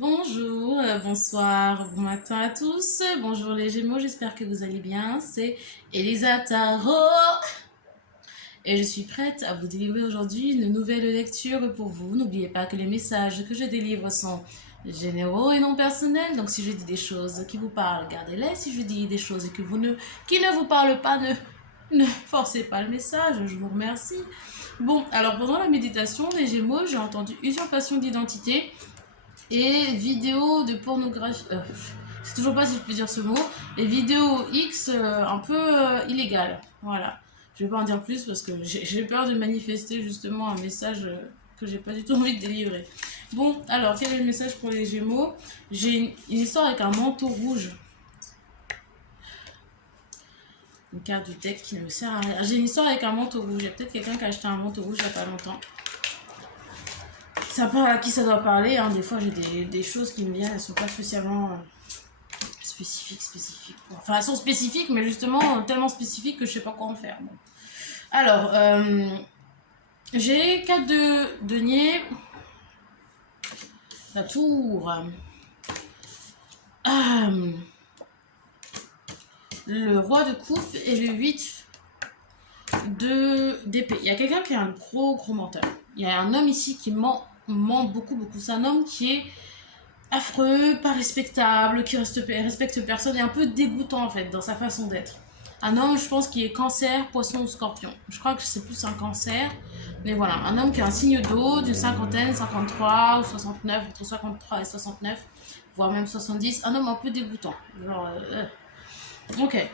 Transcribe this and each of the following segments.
Bonjour, bonsoir, bon matin à tous. Bonjour les Gémeaux, j'espère que vous allez bien. C'est Elisa Tarot et je suis prête à vous délivrer aujourd'hui une nouvelle lecture pour vous. N'oubliez pas que les messages que je délivre sont généraux et non personnels. Donc si je dis des choses qui vous parlent, gardez-les. Si je dis des choses qui ne vous parlent pas, ne forcez pas le message. Je vous remercie. Bon, alors pendant la méditation des Gémeaux, j'ai entendu usurpation d'identité et vidéos de pornographie. Je sais toujours pas si je peux dire ce mot. Et vidéos X un peu illégales. Voilà. Je vais pas en dire plus parce que j'ai peur de manifester justement un message que j'ai pas du tout envie de délivrer. Bon, alors quel est le message pour les Gémeaux? J'ai une histoire avec un manteau rouge. Une carte du deck qui ne me sert à rien. J'ai une histoire avec un manteau rouge. Il y a peut-être quelqu'un qui a acheté un manteau rouge il y a pas longtemps. Ça parle à qui ça doit parler, hein. Des fois j'ai des choses qui me viennent, elles sont pas spécialement spécifiques. Enfin, elles sont spécifiques, mais justement tellement spécifiques que je sais pas quoi en faire. Bon. Alors, j'ai 4 de denier, la tour, le roi de coupe et le 8 d'épée. Il y a quelqu'un qui a un gros menteur. Il y a un homme ici qui ment beaucoup. C'est un homme qui est affreux, pas respectable, qui respecte personne et un peu dégoûtant en fait dans sa façon d'être. Un homme, je pense, qui est cancer, poisson ou scorpion. Je crois que c'est plus un cancer. Mais voilà, un homme qui a un signe d'eau d'une cinquantaine, 53 ou 69, entre 53 et 69, voire même 70. Un homme un peu dégoûtant. Genre, ok.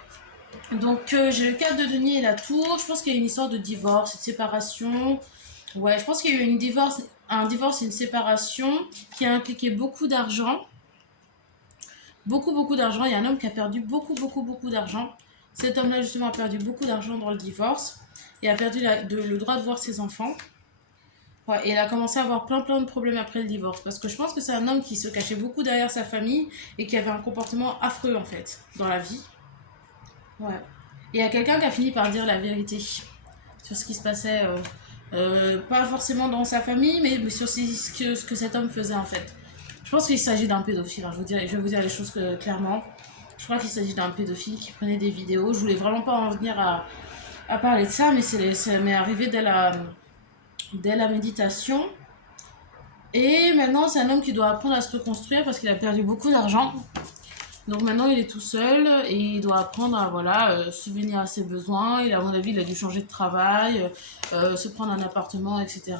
Donc j'ai le 4 de denier et la tour. Je pense qu'il y a une histoire de divorce, de séparation. Ouais, je pense qu'il y a eu un divorce et une séparation qui a impliqué beaucoup d'argent. Beaucoup d'argent. Il y a un homme qui a perdu beaucoup d'argent. Cet homme-là, justement, a perdu beaucoup d'argent dans le divorce et a perdu le droit de voir ses enfants. Ouais, et il a commencé à avoir plein de problèmes après le divorce. Parce que je pense que c'est un homme qui se cachait beaucoup derrière sa famille et qui avait un comportement affreux, en fait, dans la vie. Ouais. Et il y a quelqu'un qui a fini par dire la vérité sur ce qui se passait, pas forcément dans sa famille, mais sur ce que cet homme faisait, en fait. Je pense qu'il s'agit d'un pédophile, hein. Je vais vous dire les choses clairement. Je crois qu'il s'agit d'un pédophile qui prenait des vidéos. Je voulais vraiment pas en venir à parler de ça, mais ça m'est arrivé dès la méditation. Et maintenant, c'est un homme qui doit apprendre à se reconstruire parce qu'il a perdu beaucoup d'argent. Donc maintenant, il est tout seul et il doit apprendre à subvenir à ses besoins. À mon avis, il a dû changer de travail, se prendre un appartement, etc.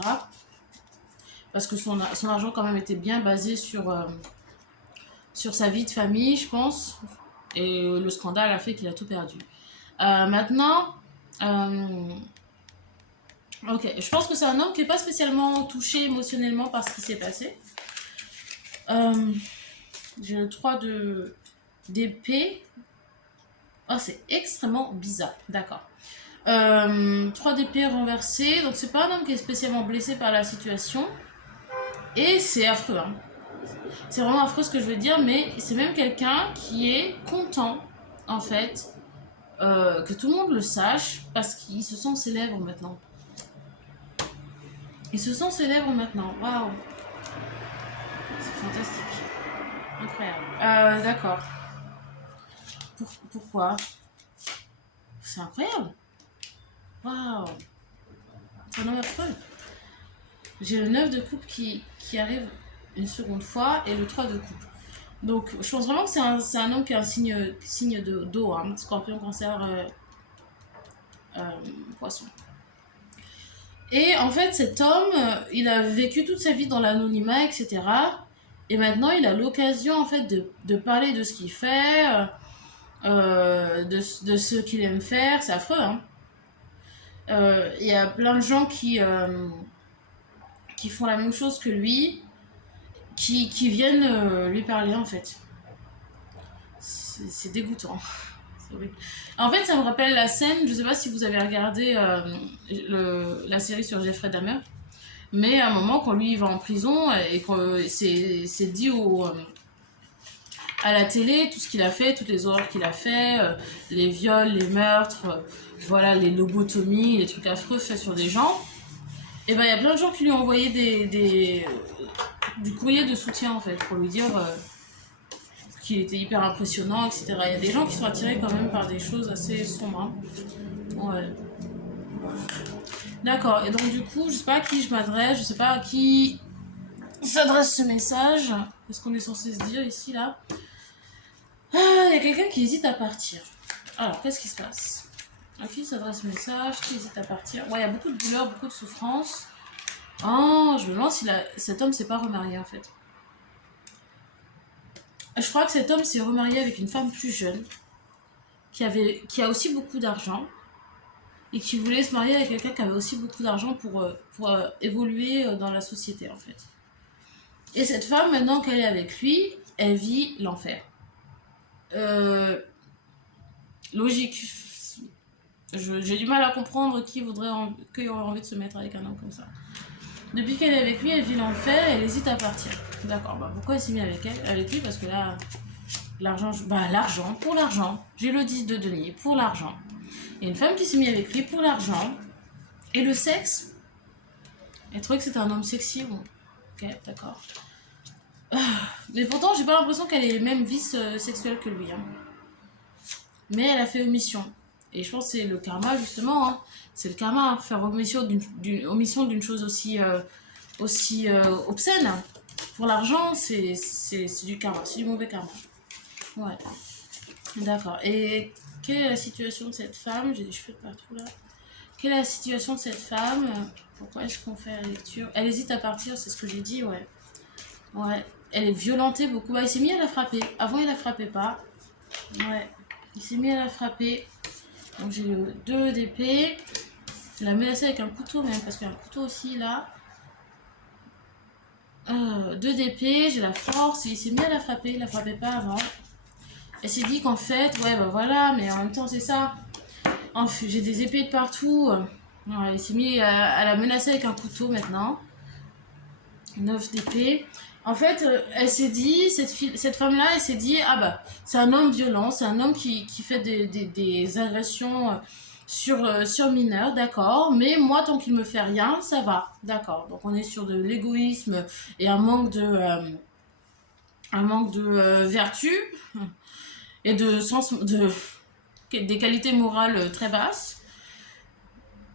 Parce que son argent quand même était bien basé sur sa vie de famille, je pense. Et le scandale a fait qu'il a tout perdu. Maintenant, ok, je pense que c'est un homme qui n'est pas spécialement touché émotionnellement par ce qui s'est passé. J'ai le 3 d'épée. Oh, c'est extrêmement bizarre. D'accord. 3 d'épée renversé. Donc, c'est pas un homme qui est spécialement blessé par la situation. Et c'est affreux, hein. C'est vraiment affreux ce que je veux dire, mais c'est même quelqu'un qui est content, en fait, que tout le monde le sache, parce qu'il se sent célèbre maintenant. Il se sent célèbre maintenant. Waouh. C'est fantastique. Incroyable. D'accord. Pourquoi? C'est incroyable. Waouh. C'est un homme affreux. J'ai le 9 de coupe qui arrive une seconde fois et le 3 de coupe. Donc, je pense vraiment que c'est un homme qui a un signe d'eau, hein, scorpion, cancer, poisson. Et en fait, cet homme, il a vécu toute sa vie dans l'anonymat, etc. Et maintenant, il a l'occasion, en fait, de parler de ce qu'il fait, de ce qu'il aime faire. C'est affreux, hein. Il y a plein de gens qui font la même chose que lui, qui viennent lui parler, en fait. C'est dégoûtant. C'est horrible. En fait, ça me rappelle la scène, je sais pas si vous avez regardé la série sur Jeffrey Dahmer, mais à un moment, quand lui il va en prison et que c'est dit à la télé tout ce qu'il a fait, toutes les horreurs qu'il a fait, les viols, les meurtres, voilà, les lobotomies, les trucs affreux faits sur des gens. Et ben il y a plein de gens qui lui ont envoyé du courrier de soutien en fait, pour lui dire qu'il était hyper impressionnant, etc. Il y a des gens qui sont attirés quand même par des choses assez sombres. Hein. Ouais. D'accord, et donc du coup, je sais pas à qui je m'adresse, je sais pas à qui s'adresse ce message. Qu'est-ce qu'on est censé se dire ici, là? Ah, il y a quelqu'un qui hésite à partir. Alors, qu'est-ce qui se passe? À qui s'adresse ce message? Qui hésite à partir? Ouais, il y a beaucoup de douleur, beaucoup de souffrance. Oh, je me demande si cet homme s'est pas remarié, en fait. Je crois que cet homme s'est remarié avec une femme plus jeune, qui a aussi beaucoup d'argent, et qui voulait se marier avec quelqu'un qui avait aussi beaucoup d'argent pour évoluer dans la société, en fait. Et cette femme, maintenant qu'elle est avec lui, elle vit l'enfer. Logique. J'ai du mal à comprendre qui aurait envie de se mettre avec un homme comme ça. Depuis qu'elle est avec lui, elle vit l'enfer, elle hésite à partir. D'accord, bah pourquoi elle s'est mise avec lui? Parce que là, l'argent, pour l'argent. J'ai le 10 de denier, pour l'argent. Il y a une femme qui s'est mise avec lui pour l'argent. Et le sexe, elle trouvait que c'était un homme sexy. Bon, ok, d'accord. Mais pourtant, j'ai pas l'impression qu'elle ait les mêmes vices sexuels que lui. Hein. Mais elle a fait omission. Et je pense que c'est le karma, justement. Hein. C'est le karma, hein, faire omission d'une chose aussi obscène. Pour l'argent, c'est du karma, c'est du mauvais karma. Ouais. D'accord. Et quelle est la situation de cette femme? J'ai des cheveux de partout là. Quelle est la situation de cette femme? Pourquoi est-ce qu'on fait la lecture? Elle hésite à partir, c'est ce que j'ai dit, ouais. Ouais. Elle est violentée beaucoup. Bah, il s'est mis à la frapper. Avant, il la frappait pas. Ouais. Il s'est mis à la frapper. Donc j'ai le 2 d'épée. Il l'a menacé avec un couteau même, parce qu'il y a un couteau aussi là. 2 d'épée, j'ai la force. Il s'est mis à la frapper, il la frappait pas avant. Elle s'est dit qu'en fait, ouais bah voilà, mais en même temps c'est ça. J'ai des épées de partout. Ouais, il s'est mis à la menacer avec un couteau maintenant. 9 d'épée. En fait, elle s'est dit, cette femme-là, elle s'est dit, ah bah, c'est un homme violent, c'est un homme qui fait des agressions sur mineurs, d'accord, mais moi, tant qu'il me fait rien, ça va, d'accord. Donc, on est sur de l'égoïsme et un manque de vertu et des qualités morales très basses.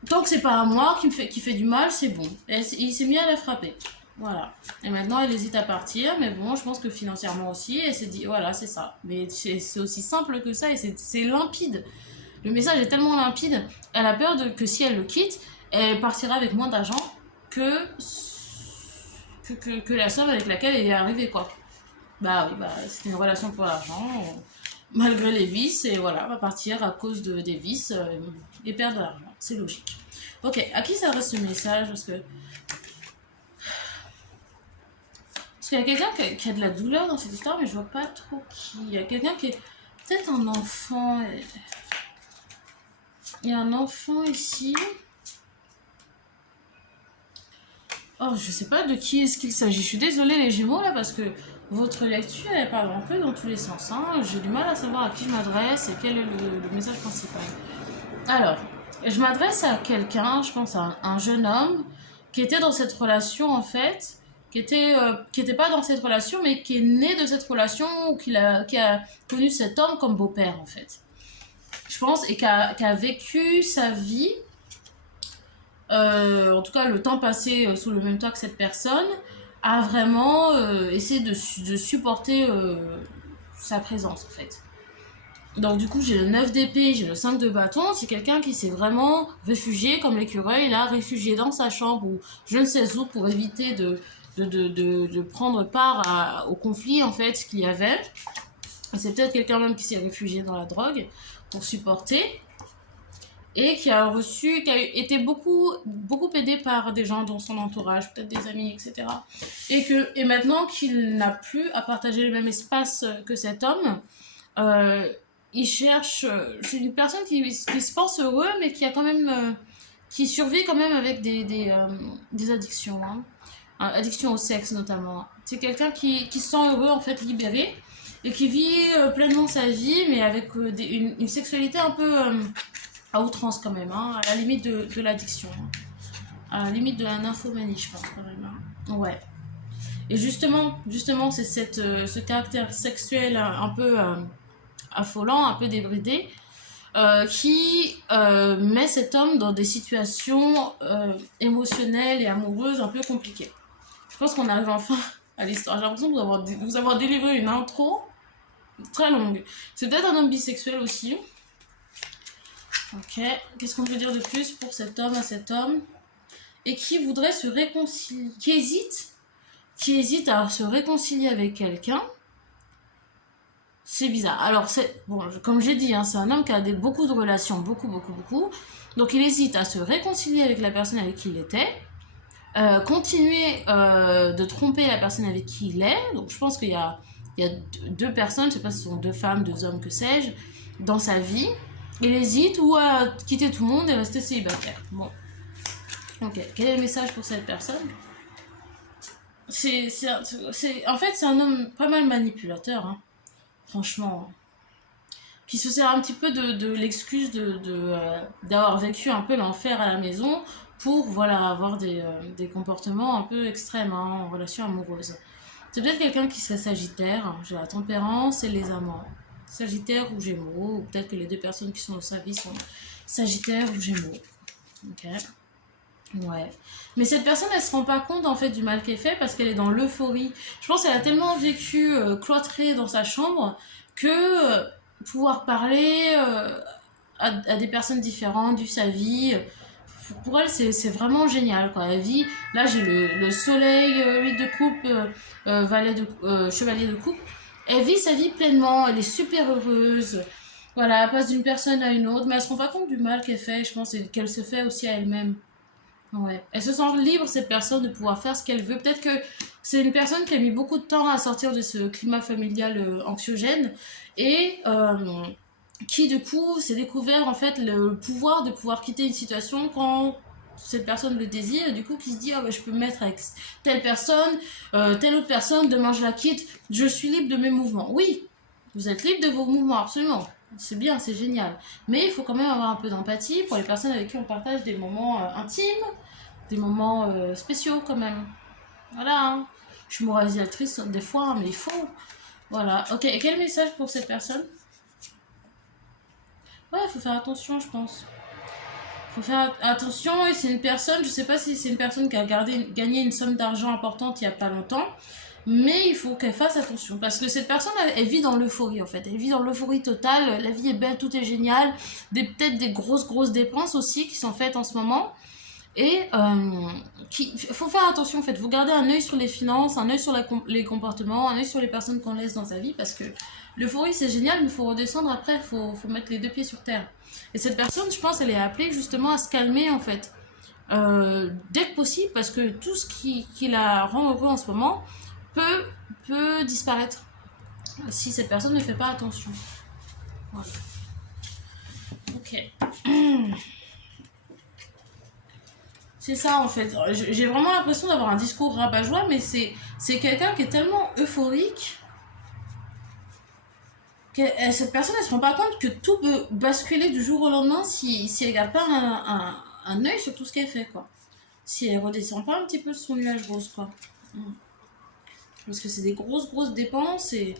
Tant que c'est pas à moi qui fait du mal, c'est bon. Et il s'est mis à la frapper. Voilà. Et maintenant, elle hésite à partir, mais bon, je pense que financièrement aussi, elle s'est dit, voilà, c'est ça. Mais c'est aussi simple que ça et c'est limpide. Le message est tellement limpide, elle a peur que si elle le quitte, elle partira avec moins d'argent que la somme avec laquelle elle est arrivée, quoi. Bah oui, bah, c'était une relation pour l'argent, malgré les vices, et voilà, va partir à cause des vices et perdre de l'argent. C'est logique. Ok, à qui s'adresse ce message? Parce qu'il y a quelqu'un qui a de la douleur dans cette histoire, mais je vois pas trop qui. Il y a quelqu'un qui est peut-être un enfant. Il y a un enfant ici. Oh, je sais pas de qui est-ce qu'il s'agit. Je suis désolée les Gémeaux là parce que votre lecture elle parle un peu dans tous les sens. Hein. J'ai du mal à savoir à qui je m'adresse et quel est le message principal. Alors, je m'adresse à quelqu'un, je pense à un jeune homme qui était dans cette relation en fait, qui était pas dans cette relation mais qui est né de cette relation ou qui a connu cet homme comme beau-père en fait. Je pense et qui a vécu sa vie. En tout cas le temps passé sous le même toit que cette personne, a vraiment essayé de supporter sa présence en fait. Donc du coup j'ai le 9 d'épée, j'ai le 5 de bâton, c'est quelqu'un qui s'est vraiment réfugié comme l'écureuil, là, réfugié dans sa chambre ou je ne sais où pour éviter de prendre part au conflit en fait qu'il y avait. C'est peut-être quelqu'un même qui s'est réfugié dans la drogue pour supporter. Et qui a été beaucoup aidé par des gens dans son entourage, peut-être des amis, etc. Et maintenant qu'il n'a plus à partager le même espace que cet homme, il cherche. C'est une personne qui se pense heureux, mais qui a quand même, qui survit quand même avec des addictions, hein. Addiction au sexe notamment. C'est quelqu'un qui se sent heureux en fait libéré et qui vit pleinement sa vie, mais avec une sexualité un peu à outrance quand même, hein, à la limite de l'addiction. À la limite de la nymphomanie, je pense, carrément. Ouais. Et justement c'est ce caractère sexuel un peu affolant, un peu débridé, qui met cet homme dans des situations émotionnelles et amoureuses un peu compliquées. Je pense qu'on arrive enfin à l'histoire. J'ai l'impression de vous avoir délivré une intro très longue. C'est peut-être un homme bisexuel aussi. Ok, qu'est-ce qu'on peut dire de plus pour cet homme, à cet homme? Et qui voudrait se réconcilier, qui hésite à se réconcilier avec quelqu'un. C'est bizarre. Alors, bon, comme j'ai dit, hein, c'est un homme qui a beaucoup de relations, beaucoup. Donc, il hésite à se réconcilier avec la personne avec qui il était, continuer de tromper la personne avec qui il est. Donc, je pense qu'il y a deux personnes, je sais pas si ce sont deux femmes, deux hommes, que sais-je, dans sa vie. Il hésite ou à quitter tout le monde et rester célibataire. Bon. Ok, quel est le message pour cette personne? En fait, c'est un homme pas mal manipulateur, hein, franchement. Qui se sert un petit peu de l'excuse d'avoir vécu un peu l'enfer à la maison pour voilà, avoir des comportements un peu extrêmes hein, en relation amoureuse. C'est peut-être quelqu'un qui serait sagittaire, j'ai la tempérance et les amants. Sagittaire ou gémeaux, ou peut-être que les deux personnes qui sont dans sa vie sont sagittaire ou gémeaux. Ok. Ouais. Mais cette personne, elle se rend pas compte en fait du mal qu'elle fait parce qu'elle est dans l'euphorie. Je pense qu'elle a tellement vécu cloîtrée dans sa chambre que pouvoir parler à des personnes différentes, de sa vie, pour elle, c'est vraiment génial. Quoi. Elle vit, là j'ai le soleil, 8 de coupe, chevalier de coupe. Elle vit sa vie pleinement, elle est super heureuse. Voilà, elle passe d'une personne à une autre, mais elle se rend pas compte du mal qu'elle fait, je pense, et qu'elle se fait aussi à elle-même. Ouais. Elle se sent libre, cette personne, de pouvoir faire ce qu'elle veut. Peut-être que c'est une personne qui a mis beaucoup de temps à sortir de ce climat familial anxiogène et qui, du coup, s'est découvert en fait le pouvoir de pouvoir quitter une situation quand cette personne le désire et du coup qui se dit ah bah, je peux me mettre avec telle personne, telle autre personne, demain je la quitte, je suis libre de mes mouvements. Oui, vous êtes libre de vos mouvements, absolument. C'est bien, c'est génial. Mais il faut quand même avoir un peu d'empathie pour les personnes avec qui on partage des moments intimes, des moments spéciaux quand même. Voilà. Hein. Je suis moralisatrice des fois, mais il faut. Voilà. Ok, et quel message pour cette personne? Ouais, il faut faire attention, je pense. Faut faire attention, et c'est une personne, je sais pas si c'est une personne qui a gagné une somme d'argent importante il y a pas longtemps, mais il faut qu'elle fasse attention parce que cette personne elle vit dans l'euphorie en fait, elle vit dans l'euphorie totale, la vie est belle, tout est génial, peut-être des grosses dépenses aussi qui sont faites en ce moment et faut faire attention en fait, vous gardez un œil sur les finances, un œil sur les comportements, un œil sur les personnes qu'on laisse dans sa vie parce que l'euphorie c'est génial mais il faut redescendre après, il faut mettre les deux pieds sur terre. Et cette personne je pense elle est appelée justement à se calmer en fait. Dès que possible parce que tout ce qui la rend heureux en ce moment peut disparaître si cette personne ne fait pas attention. Voilà. Ok. C'est ça en fait. J'ai vraiment l'impression d'avoir un discours rabat-joie, mais c'est quelqu'un qui est tellement euphorique que cette personne elle se rend pas compte que tout peut basculer du jour au lendemain si elle garde pas un œil sur tout ce qu'elle fait quoi. Si elle redescend pas un petit peu son nuage rose quoi. Parce que c'est des grosses dépenses et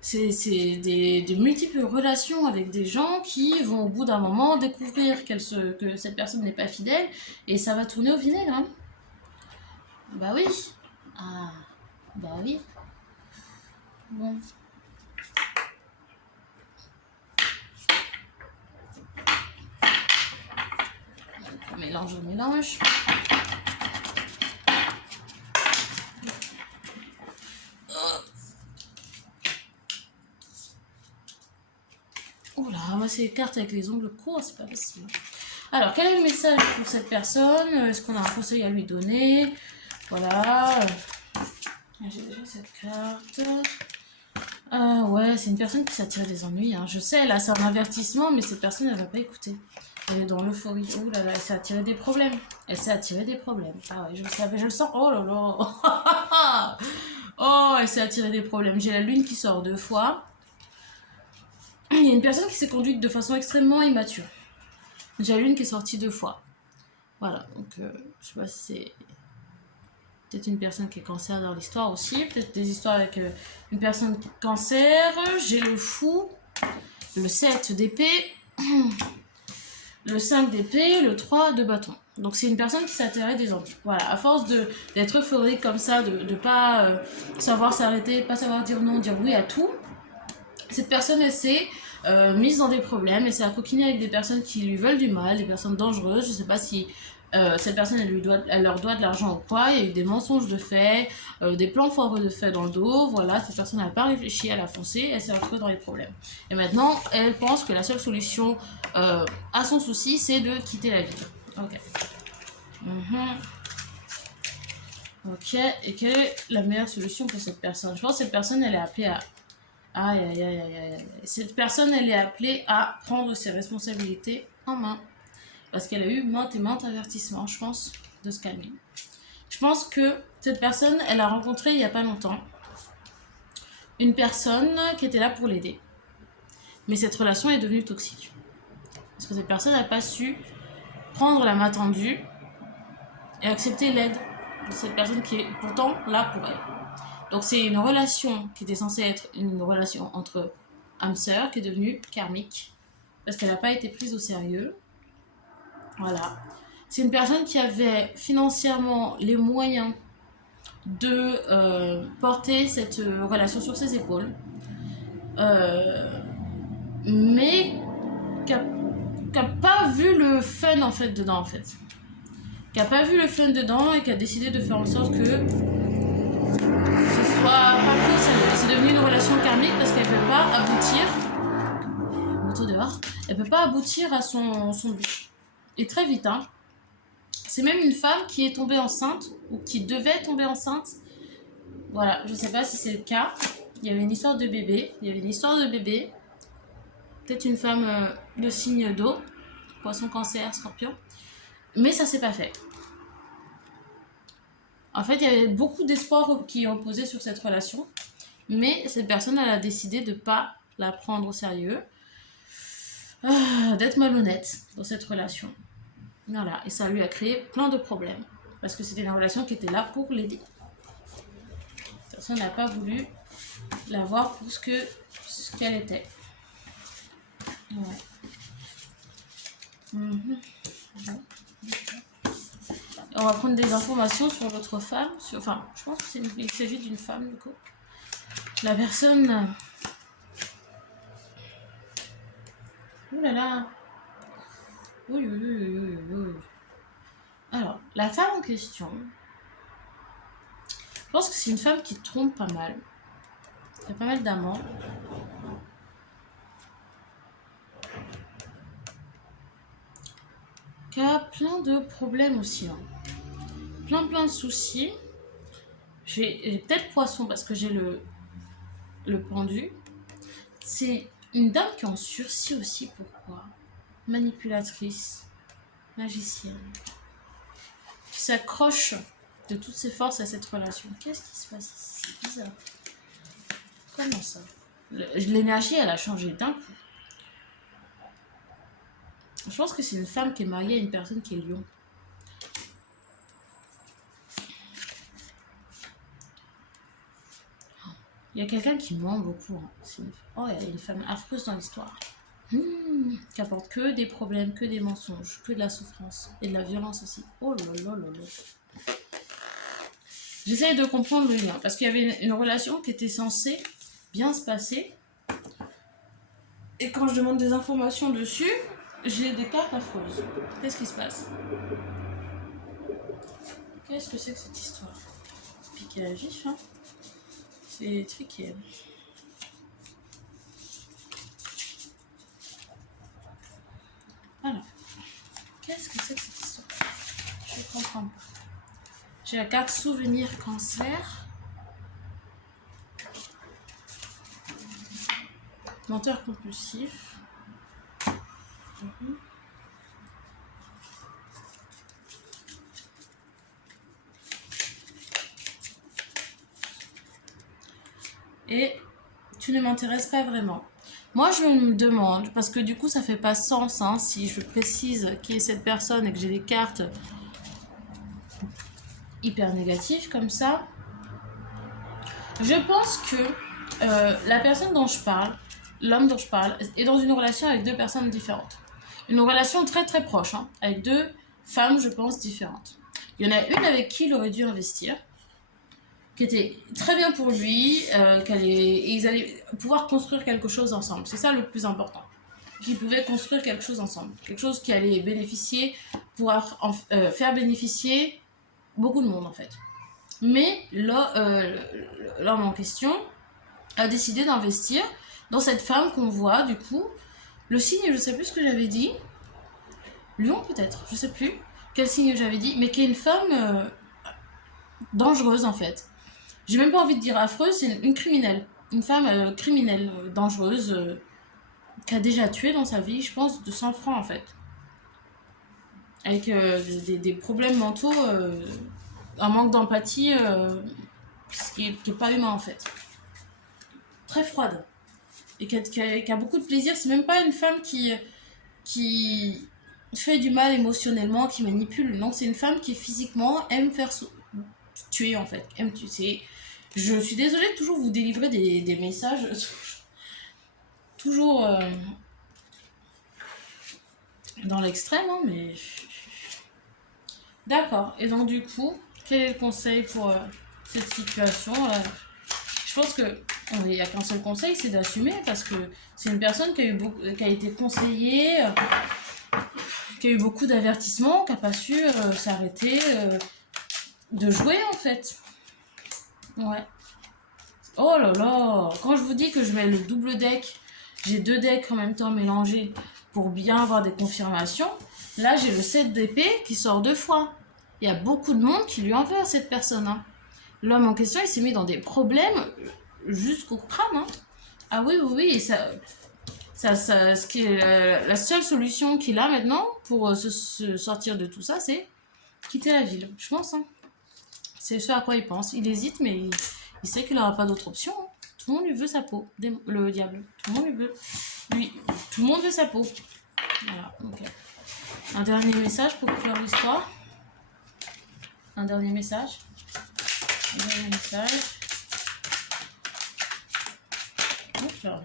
c'est des multiples relations avec des gens qui vont au bout d'un moment découvrir que cette personne n'est pas fidèle et ça va tourner au vinaigre. Hein. Bah oui. Ah, bah oui. Bon. Donc, on mélange. Oula, moi c'est les cartes avec les ongles courts, c'est pas facile. Alors, quel est le message pour cette personne? Est-ce qu'on a un conseil à lui donner? Voilà. J'ai déjà cette carte. Ah ouais, c'est une personne qui s'est attirée des ennuis. Hein. Je sais, là, c'est un avertissement, mais cette personne, elle va pas écouter. Elle est dans l'euphorie. Oh là là, elle s'est attirée des problèmes. Elle s'est attirée des problèmes. Ah ouais, je le savais, je le sens. Oh là là. Oh, elle s'est attirée des problèmes. J'ai la lune qui sort 2 fois. Il y a une personne qui s'est conduite de façon extrêmement immature. J'ai la lune qui est sortie 2 fois. Voilà, donc je sais pas si c'est peut-être une personne qui est cancer dans l'histoire aussi, peut-être des histoires avec une personne qui est cancer. J'ai le fou, le 7 d'épée, le 5 d'épée, le 3 de bâton. Donc c'est une personne qui s'intéresse des autres. Voilà, à force d'être euphorique comme ça, de pas savoir s'arrêter, pas savoir dire non, dire oui à tout, cette personne, elle s'est mise dans des problèmes, et s'est coquiner avec des personnes qui lui veulent du mal, des personnes dangereuses. Je sais pas si cette personne, elle leur doit de l'argent ou quoi. Il y a eu des mensonges de fait, des plans foireux de fait dans le dos. Voilà, cette personne n'a pas réfléchi, elle a foncé, elle s'est retrouvée dans les problèmes. Et maintenant, elle pense que la seule solution à son souci, c'est de quitter la vie. Ok. Ok, et quelle est la meilleure solution pour cette personne? Je pense que cette personne, elle est appelée à... Aïe, aïe, aïe, aïe, aïe. Cette personne, elle est appelée à prendre ses responsabilités en main. Parce qu'elle a eu maintes et maintes avertissements, je pense, de se calmer. Je pense que cette personne, elle a rencontré il n'y a pas longtemps une personne qui était là pour l'aider. Mais cette relation est devenue toxique. Parce que cette personne n'a pas su prendre la main tendue et accepter l'aide de cette personne qui est pourtant là pour elle. Donc c'est une relation qui était censée être une relation entre âme-sœur qui est devenue karmique parce qu'elle n'a pas été prise au sérieux. Voilà. C'est une personne qui avait financièrement les moyens de porter cette relation sur ses épaules, mais qui a pas vu le fun en fait dedans en fait. Qui a pas vu le fun dedans et qui a décidé de faire en sorte que ce soit pas pris au sérieux. C'est devenu une relation karmique parce qu'elle peut pas aboutir. Moto dehors. Elle peut pas aboutir à son but. Et très vite, hein. C'est même une femme qui est tombée enceinte ou qui devait tomber enceinte. Voilà, je sais pas si c'est le cas. Il y avait une histoire de bébé. Peut-être une femme de signe d'eau, poisson, cancer, scorpion. Mais ça s'est pas fait. En fait, il y avait beaucoup d'espoir qui reposait sur cette relation. Mais cette personne, elle a décidé de pas la prendre au sérieux. D'être malhonnête dans cette relation. Voilà, et ça lui a créé plein de problèmes. Parce que c'était une relation qui était là pour l'aider. Personne n'a pas voulu la voir pour ce qu'elle était. Ouais. On va prendre des informations sur l'autre femme. Enfin, je pense qu'il s'agit d'une femme, du coup. La personne... Ouh là là. Oui. Alors, la femme en question... Je pense que c'est une femme qui trompe pas mal. Il y a pas mal d'amants. Qui a plein de problèmes aussi. Hein. Plein de soucis. J'ai peut-être poisson parce que j'ai le pendu. C'est une dame qui est en sursis aussi. Pourquoi? Manipulatrice, magicienne, qui s'accroche de toutes ses forces à cette relation. Qu'est-ce qui se passe ici? C'est bizarre. Comment ça? L'énergie, elle a changé d'un coup. Je pense que c'est une femme qui est mariée à une personne qui est lion. Il y a quelqu'un qui ment beaucoup. Hein. Oh, il y a une femme affreuse dans l'histoire. Qui apporte que des problèmes, que des mensonges, que de la souffrance et de la violence aussi. Oh là là là là. J'essaye de comprendre le lien parce qu'il y avait une relation qui était censée bien se passer. Et quand je demande des informations dessus, j'ai des cartes affreuses. Qu'est-ce qui se passe? Qu'est-ce que c'est que cette histoire? Piquer la vif, hein? C'est tricky. Alors, qu'est-ce que c'est que cette histoire? Je comprends pas. J'ai la carte souvenir cancer. Menteur compulsif. Et tu ne m'intéresses pas vraiment. Moi, je me demande, parce que du coup, ça fait pas sens, hein, si je précise qui est cette personne et que j'ai des cartes hyper négatives comme ça. Je pense que la personne dont je parle, l'homme dont je parle, est dans une relation avec deux personnes différentes. Une relation très très proche, hein, avec deux femmes, je pense, différentes. Il y en a une avec qui il aurait dû investir, qui était très bien pour lui, et ils allaient pouvoir construire quelque chose ensemble. C'est ça le plus important. Qu'ils pouvaient construire quelque chose ensemble. Quelque chose qui allait bénéficier, pouvoir faire bénéficier beaucoup de monde en fait. Mais l'homme en question a décidé d'investir dans cette femme qu'on voit du coup. Le signe, je sais plus ce que j'avais dit. Lion peut-être, je sais plus quel signe j'avais dit, mais qui est une femme dangereuse en fait. J'ai même pas envie de dire affreuse, c'est une criminelle. Une femme criminelle, dangereuse, qui a déjà tué dans sa vie, je pense, de sang-froid en fait. Avec des problèmes mentaux, un manque d'empathie, qui est pas humain en fait. Très froide. Et qui a beaucoup de plaisir. C'est même pas une femme qui fait du mal émotionnellement, qui manipule. Non, c'est une femme qui physiquement aime faire tuer en fait. Aime tuer. Je suis désolée de toujours vous délivrer des messages. Toujours dans l'extrême, hein, mais... D'accord. Et donc du coup, quel est le conseil pour cette situation Je pense que il n'y a qu'un seul conseil, c'est d'assumer, parce que c'est une personne qui a été conseillée, qui a eu beaucoup d'avertissements, qui n'a pas su s'arrêter de jouer en fait. Ouais. Oh là là, quand je vous dis que je mets le double deck, j'ai deux decks en même temps mélangés pour bien avoir des confirmations. Là, j'ai le 7 d'épée qui sort 2 fois. Il y a beaucoup de monde qui lui en veut à cette personne. Hein. L'homme en question, il s'est mis dans des problèmes jusqu'au crâne. Hein. Ah oui, oui, oui. Ce qui est, la seule solution qu'il a maintenant pour se sortir de tout ça, c'est quitter la ville. Je pense. Hein. C'est ce à quoi il pense. Il hésite, mais il sait qu'il n'aura pas d'autre option. Hein. Tout le monde lui veut sa peau. Le diable. Tout le monde lui veut. Lui. Tout le monde veut sa peau. Voilà. Ok. Un dernier message pour clore l'histoire. Un dernier message. Un dernier message. Enfin.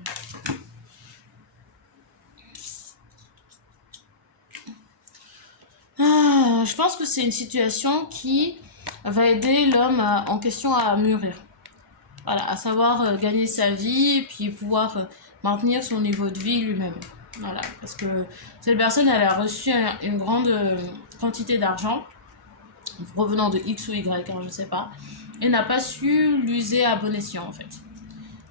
Je pense que c'est une situation qui va aider l'homme en question à mûrir. Voilà, à savoir gagner sa vie et puis pouvoir maintenir son niveau de vie lui-même. Voilà, parce que cette personne, elle a reçu une grande quantité d'argent provenant de X ou Y, hein, je sais pas, et n'a pas su l'user à bon escient en fait.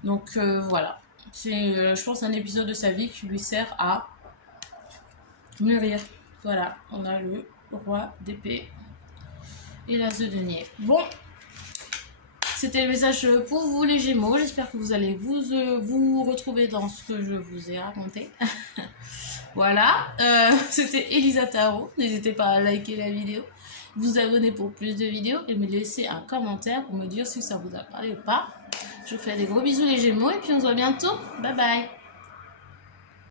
Donc voilà, c'est je pense un épisode de sa vie qui lui sert à mûrir. Voilà, on a le roi d'épée et l'as de denier. Bon, c'était le message pour vous les Gémeaux. J'espère que vous allez vous retrouver dans ce que je vous ai raconté. Voilà, c'était Elisa Tarot. N'hésitez pas à liker la vidéo, vous abonner pour plus de vidéos et me laisser un commentaire pour me dire si ça vous a parlé ou pas. Je vous fais des gros bisous les Gémeaux et puis on se voit bientôt. Bye bye.